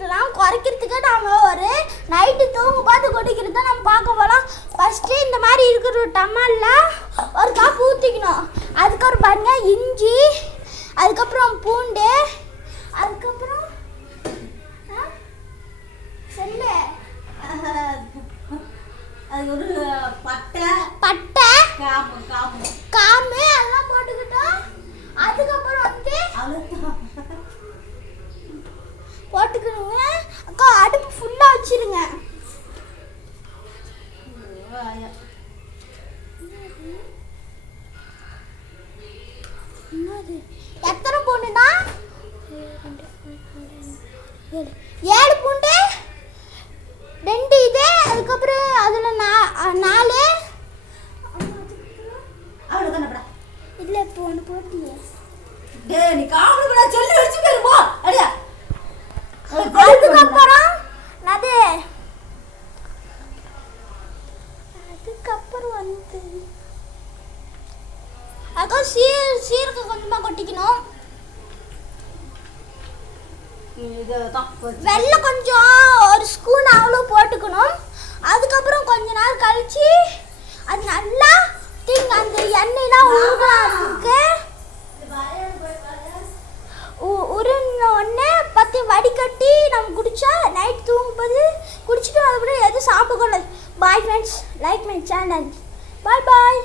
குடிக்கிறதுலாம் குறைக்கிறதுக்கு நம்ம ஒரு நைட்டு தூங்கும் போது குடிக்கிறத நம்ம பார்க்க போகலாம். ஃபஸ்ட்டு இந்த மாதிரி இருக்கிற டம்மாலில் ஒரு கப் ஊற்றிக்கணும். அதுக்கப்புறம் பாருங்க இஞ்சி, அதுக்கப்புறம் பூண்டு, அதுக்கப்புறம் சொல்லு அது ஒரு பட்டை காமு எல்லாம் போட்டுக்கிட்டோம். அதுக்கப்புறம் வந்து போட்டுக்கணுங்க. அக்கா அடுப்பு ஃபுல்லாக வச்சிருங்க. எத்தனை பூண்டுனா 7 பூண்டு, 2 இது, அதுக்கப்புறம் அதில் 4 அவ்வளோதானப்படா. இல்லை இப்போ ஒன்று போட்டியே. நீ காமெடி சொல்லி வச்சு போயிருப்போ அடியா. அதுக்கப்புறம் வந்து அக்கா சீரகம் கொஞ்சமாக கொட்டிக்கணும். வெள்ளம் கொஞ்சம் ஒரு ஸ்பூன் அவ்வளோ போட்டுக்கணும். அதுக்கப்புறம் கொஞ்ச நேரம் கழிச்சு அது நல்லா அந்த எண்ணெயெலாம் உருவாக்கு உருந்த உடனே பற்றி வடிகட்டி நம்ம குடித்தா நைட் தூங்கும்போது குடிச்சிட்டு அதுக்கப்புறம் எதுவும் சாப்பிடக்கூடாது. Bye friends, like my channel. Bye bye.